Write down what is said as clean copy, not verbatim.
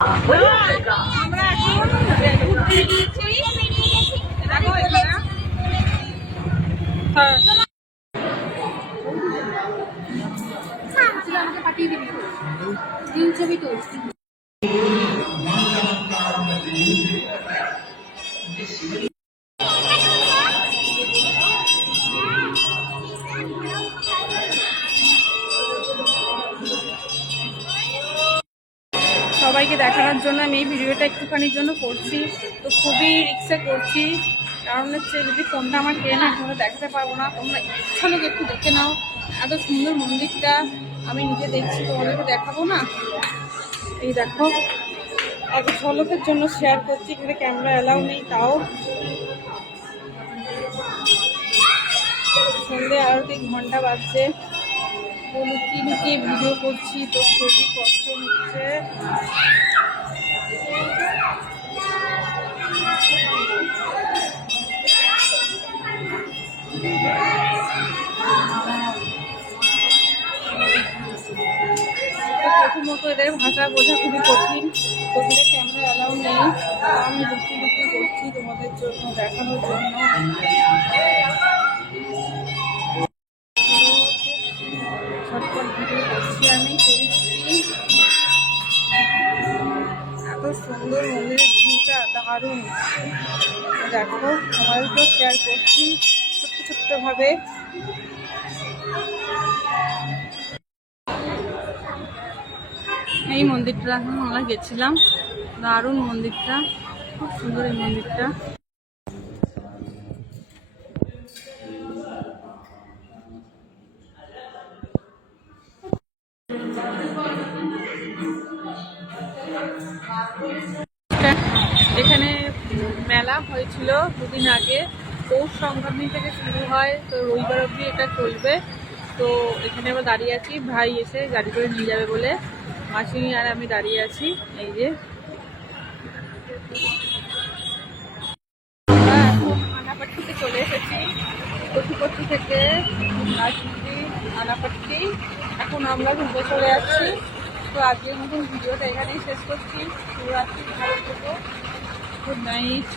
আমরা এখন ঘুরতে গিয়েছি। দেখো এখানে আমাকে পাঠিয়ে দিবি ছবি তো। সবাইকে দেখানোর জন্য আমি এই ভিডিওটা একটুখানির জন্য করছি, তো খুবই রিক্সে করছি। কারণ হচ্ছে যদি ফোনটা আমার কেড়ে না তোমরা দেখাতে পারবো না। তোমরা ইচ্ছা লোক একটু দেখে নাও, এত সুন্দর মন্দিরটা আমি নিজে দেখছি, তোমাদেরকে দেখাবো না। এই দেখো এত ঝলকের জন্য শেয়ার করছি, কিন্তু ক্যামেরা অ্যালাউ নেই। তাও সন্ধ্যে আরতি ঘন্টা বাজছে, তো লুকিয়ে লুকিয়ে ভিডিও করছি, তো খুবই কষ্ট হচ্ছে। প্রথমত এদের ভাষা বোঝা খুবই কঠিন, তোদের ক্যামেরা অ্যালাউ নেই। আমি লুকিয়ে লুকিয়ে করছি তোমাদের জন্য, দেখানোর জন্য। ঝটপট ভিডিও করছি আমি, করছি। এত সুন্দর মন্দিরের ভিউটা দারুণ। দেখো তোমাদেরকেও শেয়ার করছি ছোট্ট ছোট্টভাবে। এই মন্দিরটা এখন আমরা গেছিলাম, দারুণ মন্দিরটা, খুব সুন্দর এই মন্দিরটা। এখানে মেলা হয়েছিল দুদিন আগে, পৌষ সংক্রান্তি থেকে শুরু হয়, তো রবিবার অবধি এটা চলবে। তো এখানে আমরা দাঁড়িয়ে আছি, ভাই এসে গাড়ি করে নিয়ে যাবে বলে মাসিনি আর আমি দাঁড়িয়ে আছি। এই যে আমরা এখন আনাপাট্টিতে চলে এসেছি, কচুপট্টি থেকে রাজনীতি আনাপাট্টি। এখন আমরা ঘুরতে চলে যাচ্ছি। তো আজকের মতন ভিডিওটা এখানেই শেষ করছি। শুভরাত্রি, ভালো থেকো, গুড নাইট।